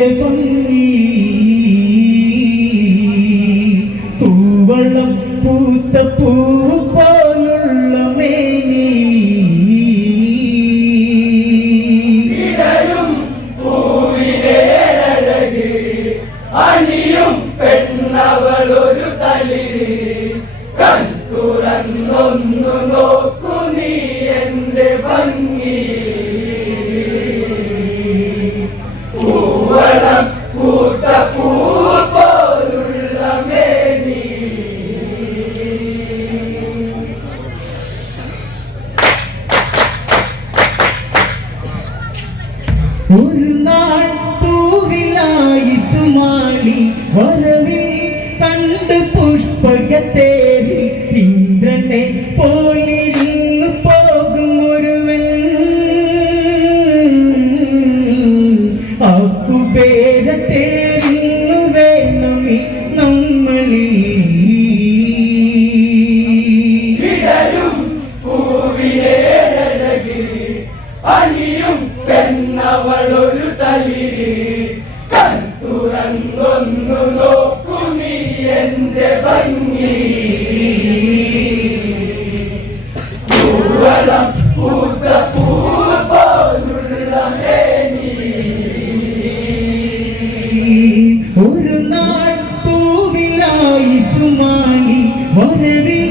നിന്റെ ഭംഗി പൂവളം പൂത്ത പൂവ് പോലുള്ള മേനി അണിയും പെണ്ണവളൊരു തളിര് കൺ തുറന്നൊന്നു നോക്കു നീ എന്റെ ഭംഗി പൂവളം പൂത്ത പൂവ് പോലുള്ള മേനി ഒരു നാൾ പൂവിലായി സുമാലി വരവി കണ്ട് പുഷ്പകത്തേരി ഇന്ദ്രനെ പോലിരുന്നു പോകും ഒരുവൻ ആ കുബേരത്തേരിന്നു വേണമി നമ്മളിൽ വിടരും പൂവിനേരഴക് അണിയും പെണ്ണവളൊരു തളിര് കൺ തുറന്നൊന്നു നോക്കു നീ എന്റെ ഭംഗി പൂവളം പൂത്ത പൂവ് പോലുള്ള മേനി ഒരു നാൾ പൂവിലായി സുമാലി വരവി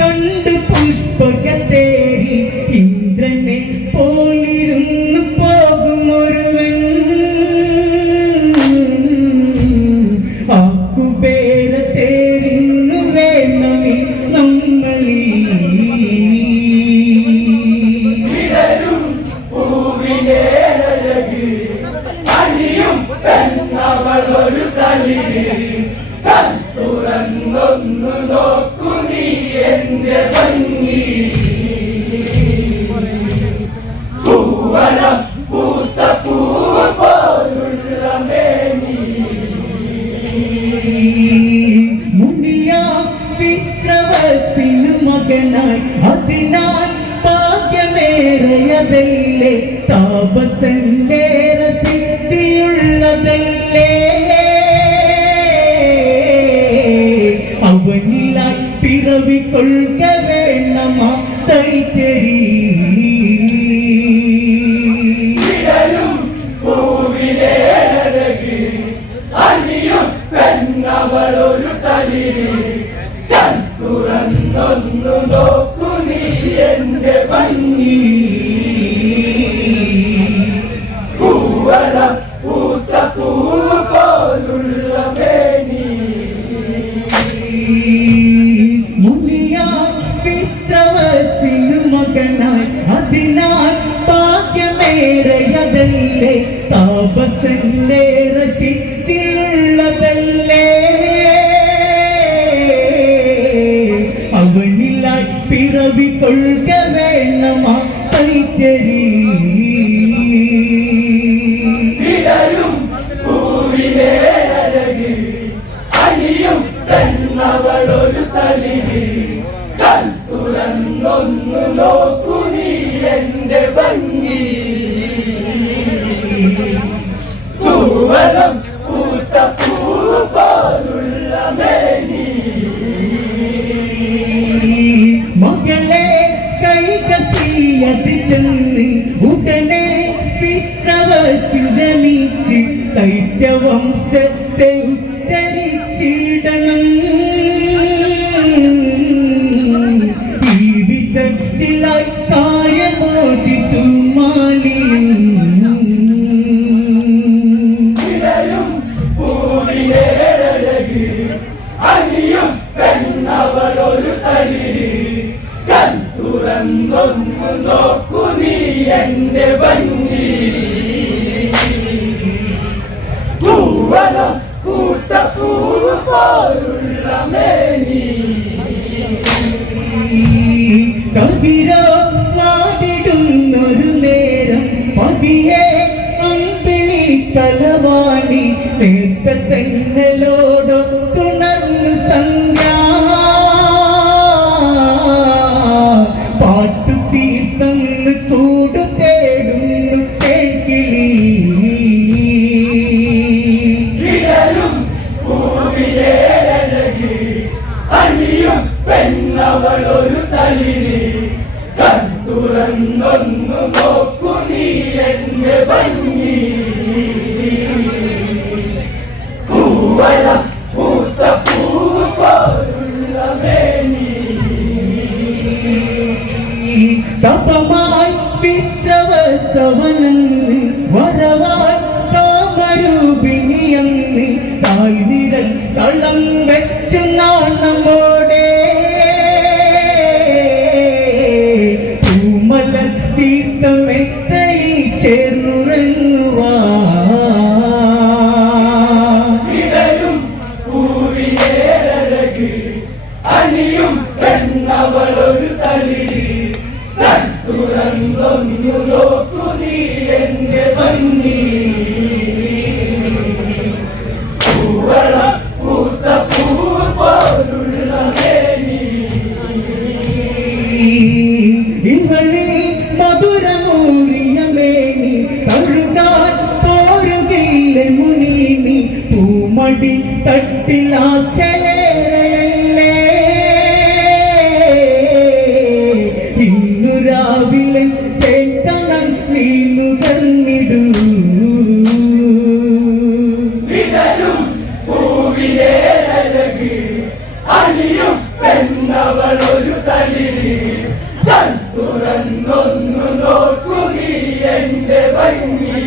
കണ്ട് പുഷ്പകത്തേരി ഇന്ദ്രനെ പോലിരുന്നു പോകും ഒരുവൻ ആ കുബേരത്തേരിന്നു വേണമി നമ്മളിൽ വിടരും പൂവിനേരഴക് അണിയും പെണ്ണവളൊരു തളിര് കൺ തുറന്നൊന്നു നോക്കു നീ എന്റെ ഭംഗി പൂവളം പൂത്ത പൂവ് പോലുള്ള മേനി മുനിയാ വിശ്രവസിന് മകനായി അതിനാൽ ഭാഗ്യമേറിയതല്ലേ താപസന്നേറെ സിദ്ധിയുള്ളതല്ലേ അവനിലായി പിറവി കൊള്ളുക വേണമാ തൈത്തരി വിടരും പൂവിനേരഴക് അണിയും പെണ്ണവളൊരു തളിര് കൺ തുറന്നൊന്നു നോക്കു നീ എന്റെ ഭംഗി പൂവളം പൂത്ത പൂവ് പോലുള്ള മേനി മുനിയാ വിശ്രവസിന് മകനായി അതിനാൽ ഭാഗ്യമേറിയതല്ലേ താപസന്നേറെ സിദ്ധിയുള്ളതല്ലേ അവനിലായി പിറവി കൊള്ളുക വേണമാ തൈത്തരി വിടരും പൂവിനേരഴക് അണിയും പെണ്ണവളൊരു തളിര് കൺ തുറന്നൊന്നു നോക്കു നീ എന്റെ ഭംഗി പൂവളം പൂത്ത പൂവ് പോലുള്ള മേനി മകളെ കൈകസിയത് ചെന്ന് ഉടനെ വിശ്രവസിരമിച്ച് ദൈത്യവംശത്തെ ഉദ്ധരിച്ചിടണം ഈ വിധത്തിലായി കാര്യമോദി സുമാലിയും വിടരും പൂവിനേരഴക് അണിയും പെണ്ണവളൊരു തളിര് കൺ തുറന്നൊന്നു നോക്കു നീ എന്റെ ഭംഗി പൂവളം പൂത്ത പൂവ് പോലുള്ള മേനി കവിരോ വാടിടുന്നൊരു നേരം പതിയെ അമ്പിളി കലവാണി നേത്ത തെന്നലോടോ തുണർന്നു സന്ധ്യ പാട്ടു തീർത്തന്ന് കൂടു തേടുന്നു തേക്കിളി നോക്കു നീ എന്റെ ഭംഗി പൂവളം പൂത്ത പൂവ് പോലുള്ള മേനി തപമായി വിശ്രവസവനന്ന് വരവാൻ കാമരൂപിണിയന്ന് കാൽവിരൽ തളം വെച്ചു നാണമോടെ പൂമലർ തീർത്ഥമെത്തയിൽ ചേർന്നുറങ്ങുവാ അണിയും പെണ്ണവളൊരു തളിരി തുറന്നൊന്നു നോക്കു നീ എന്റെ ഭംഗി പൂവളം പൂത്ത പൂവ് പോലുള്ള മേനി ഇവളിൽ മധുരമൂറിയ മേനി കഴുകാൻ പോരുകയില്ല മുനീനി പൂമടി തട്ടിലാസലേറയല്ലേ ഇന്നു രാവിലെ കേട്ടണം നീ നുകർന്നിടൂ വിടരും പൂവിലെ അഴക് അണിയും പെണ്ണവളൊരു തളിരി തുറന്നൊന്നു നോക്കു നീ എന്റെ ഭംഗി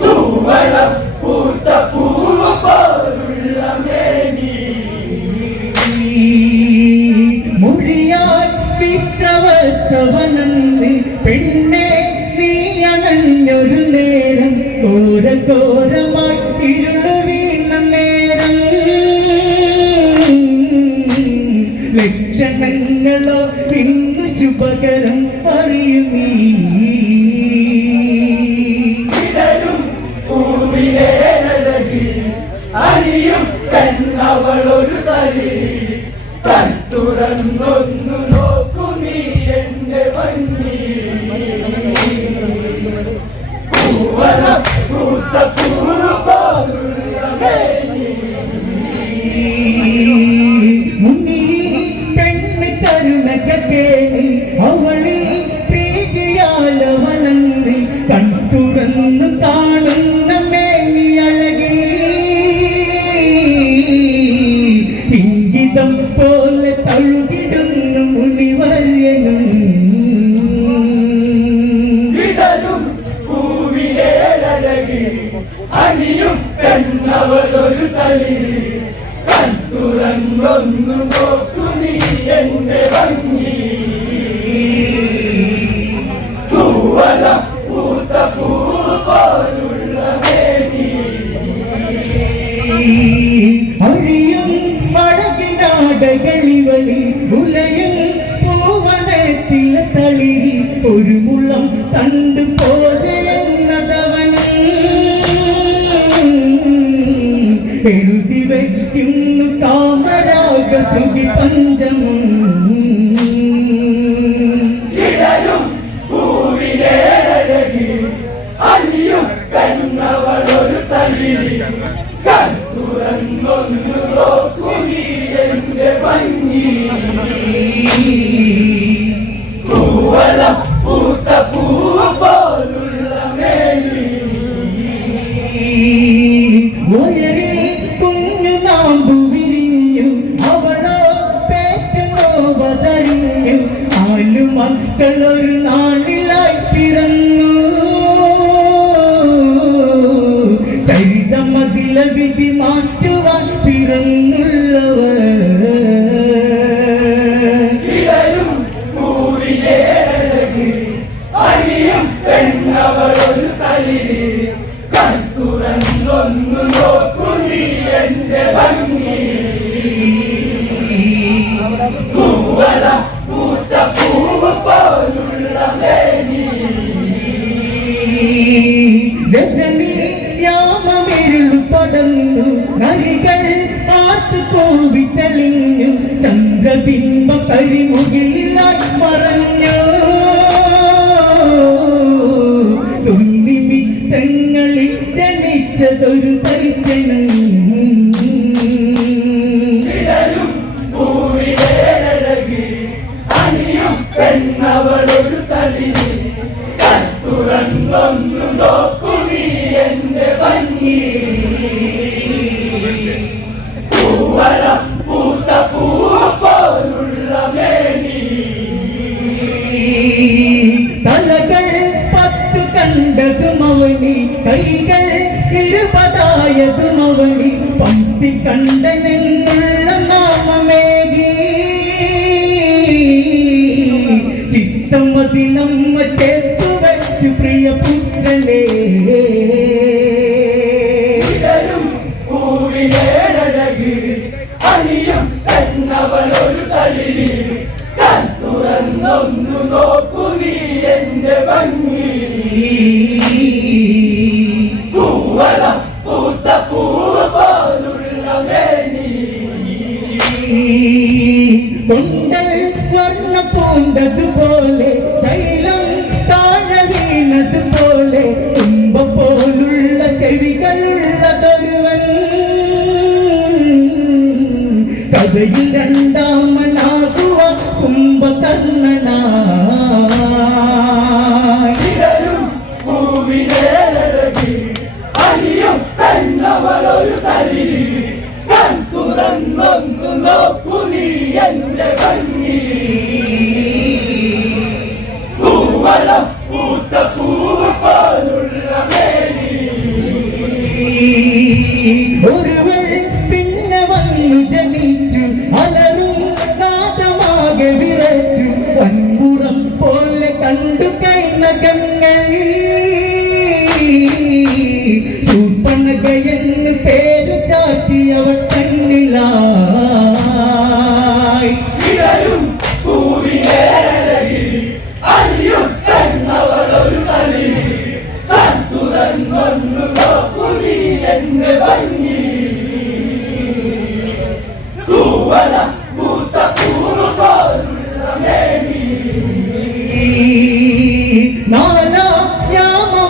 പൂവളം പൂത്ത പൂവ് പോലുള്ള മേനി മുഴിയാൽ വിശ്രവസവനന്ന് പെണ്ണെ നീ അണഞ്ഞൊരു നേരം ഘോരഘോരമായി ഇരുളു വീണ നേരം ലക്ഷണങ്ങളോ ഇന്നു ശുഭകരം അറിയൂ നീ പൂവിലെ അഴകി അണിയും പെണ്ണവളൊരു തളിരി തുറന്നൊന്നു നോക്കു നീ എന്റെ ഭംഗി പൂവളം പൂത്ത പൂവ് പോലുള്ള മേനി മുന്നിൽ പെണ്ണ് കരുണകേണി അവളിൽ പ്രീതിയാലവനന്ന് കൺതുറന്നു കാണുന്ന മേനി അഴകി ഇംഗിതം പോലെ തഴുകിടുന്നു മുനിവര്യനും വിടരും പൂവിലെ അഴകി അണിയും പെണ്ണവളൊരു തളിരി തുറന്നൊന്നു നോക്കു നീ എന്റെ ഭംഗി പൂവളം പൂത്ത പൂവ് പോലുള്ള മേനി അഴിയും അഴകിനാടകളിവളി ഉലയും പൂവനത്തില തളിരി ഒരു മുളം തണ്ടു പോലെ എന്നതവൻ എഴുതി വയ്ക്കുന്നു താമരാഗ ശ്രുതി പഞ്ചമം ഇടരും പൂവിലെ അഴകി അണിയും പെണ്ണവളൊരു തളിരി തുറന്നൊന്നു നോക്കു നീ എന്റെ ഭംഗി പൂവളം പൂത്ത പൂവ് പോലുള്ള മേനി ഒരേ കുഞ്ഞു നാമ്പു വിരിഞ്ഞു അവളോ പേറ്റു നോവതറിഞ്ഞു നാലു മക്കളൊരു നാളിലായി പിറന്നു ചരിതമതില വിധി മാറ്റുവാൻ പിറന്നുള്ളവർ ഇടരും പൂവിലെ അഴകി അണിയും പെണ്ണവളൊരു തളിരി തുറന്നൊന്നു നോക്കു നീ എന്റെ ഭംഗി പൂവളം പൂത്ത പൂവ് പോലുള്ള മേനി പെണ്ണവളൊരു തളിരി തുറന്നൊന്നു നോക്കു നീ എന്റെ ഭംഗി പൂവളം പൂത്ത പൂവ് പോലുള്ള മേനി തലകൾ 10 കണ്ടതും അവനി കൈകൾ 20 അവനി പമ്പി കണ്ടനെന്നുള്ള നാമമേകി ചിത്തമതിനമ്മ ചേർത്തു വെച്ചു പ്രിയ പുത്രനേ പൂവിനേഴകി അണിയും പെണ്ണവളൊരു തളിരി തുറന്നൊന്നു നോക്കു നീ എന്റെ ഭംഗി പൂവളം പൂത്ത പൂവ് പോലുള്ള മേനി കൊണ്ടൽ വർണ്ണ പൂണ്ടതുപോലെ ശൈലം താഴെ വീണതുപോലെ തുമ്പ പോലുള്ള ചെവികളുള്ളതൊരുവൻ കഥയിൽ രണ്ടാമനാകുക കുംഭകർണനായി പൂവിനേഴകി അണിയും പെണ്ണവളൊരു തളിരി തുറന്നൊന്നു നോക്കു നീ എന്റെ ഭംഗി പൂവളം പൂത്ത പൂവ് പോലുള്ള മേനി ഒരുവൾ പിന്നെ വന്നു ജനിച്ചു അലറും നാദമാകെ വിറച്ചു വൻപുറം പോലെ കണ്ടു കൈനകങ്ങൾ ശൂർപ്പണകയെന്ന് പേരു ചാട്ടിയവർ കണ്ണിലായി ഇടരും പൂവിനേഴകി അണിയും പെണ്ണവളൊരു തളിരി തുറന്നൊന്നു നോക്കു നീ എന്റെ ഭംഗി പൂവളം പൂത്ത പൂവ് പോലുള്ള മേനി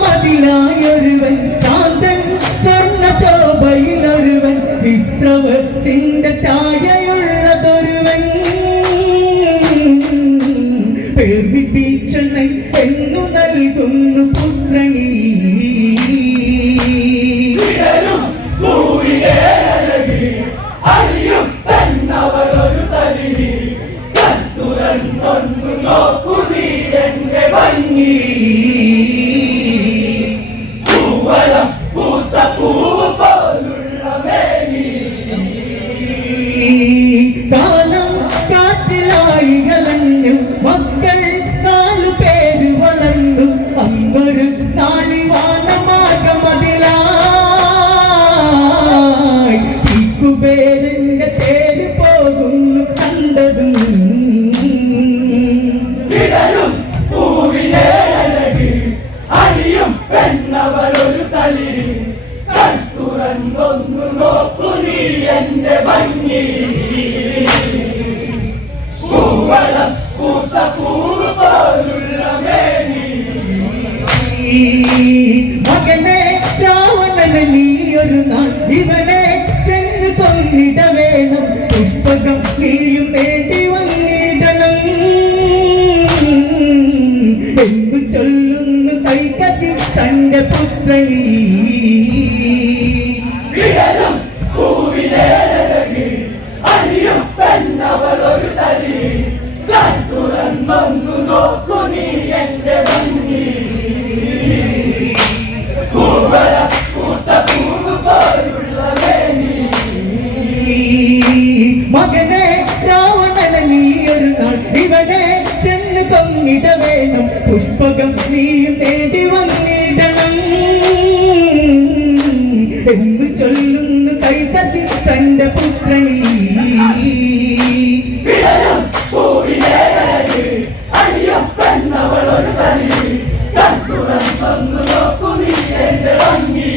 നാലായാമതിലായൊരുവൻ ശാന്തൻ സ്വർണ്ണ ശോഭയിലൊരുവൻ വിശ്രവത്തിന്റെ ഛായയുള്ളതൊരുവൻ പേർവിഭീഷണൻ എന്നു നൽകുന്നു പുത്രനീ ഇടരും പൂവിനേഴകി അണിയും പെണ്ണവളൊരു തളിരി തുറന്നൊന്നു നോക്കു നീ എന്റെ ഭംഗി പൂവളം പൂത്ത പൂവ് പോലുള്ള മേനി കാലം കാറ്റിലായി കലഞ്ഞു മക്കൾ 4 പേര് വളർന്നു അമ്പൊരു നാളിവാനമാർഗമതിലായി കുബേരന്റെ തേര് പോകുന്നു കണ്ടതും ഇടരും പൂവിനേഴകി അണിയും പെണ്ണവളൊരു തളിരി തുറന്നൊന്നു നോക്കു നീ എന്റെ ഭംഗി പൂവളം പൂത്ത പൂവ് പോലുള്ള മേനി മകനെ രാവണനെ നീ ഒരു നാൾ ഇവനെ ചെന്ന് കൊന്നിട വേണം പുഷ്പകം നീയും നേടി വന്നിടണം എന്തു ചൊല്ലുന്നു കൈകസി തന്റെ പുത്രനീ ഇടരും പൂവിനേഴകി അണിയും പെണ്ണവളൊരു തളിരി തുറന്നൊന്നു നോക്കു നീ എന്റെ ഭംഗി പൂവളം പൂത്ത പൂവ് പോലുള്ള മേനി മകനെ രാവണനെ നീ ഒരു നാൾ ഇവനെ ചെന്ന് കൊന്നിട വേണം പുഷ്പകം നീയും നേടി വന്നിടണം എന്ന് ചൊല്ലുന്നു കൈകസി തന്റെ പുത്രനീ ഇടരും പൂവിനേഴകി അണിയും പെണ്ണവളൊരു തളിരി തുറന്നൊന്നു നോക്കു നീ എന്റെ ഭംഗി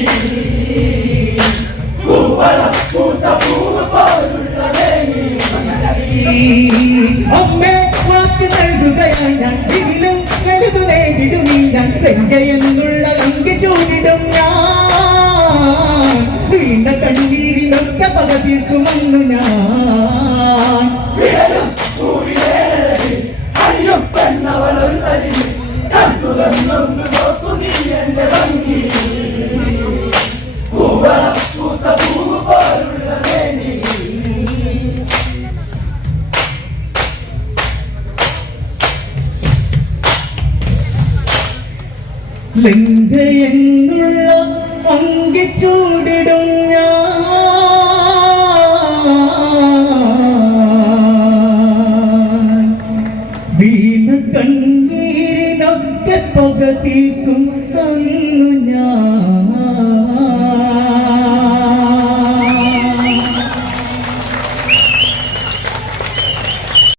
പൂവളം പൂത്ത പൂവ് പോലുള്ള മേനി അമ്മേ വാക്ക് നൽകുകയായി ഞാൻ ഇതിലും വലുതു നേടിടുമീ ഞാൻ വെങ്കയെന്നുള്ള അങ്കി ചൂടിടും ഞാൻ വീണ കണ്ണീരിനൊക്കെ പക തീർക്കുമെന്നു ഞാൻ ഇടരും പൂവിനേഴകി അണിയും പെണ്ണവളൊരു തുറന്നൊന്ന് നോക്കു നീ എന്റെ ഭംഗി പൂവളം പൂത്ത പൂവ് പോലുള്ള മേനി ലംഘയെന്നുള്ള അങ്കിച്ചൂടിടും ഞാൻ വീണ കണ്ണീരിനൊക്കെ പക തീർക്കും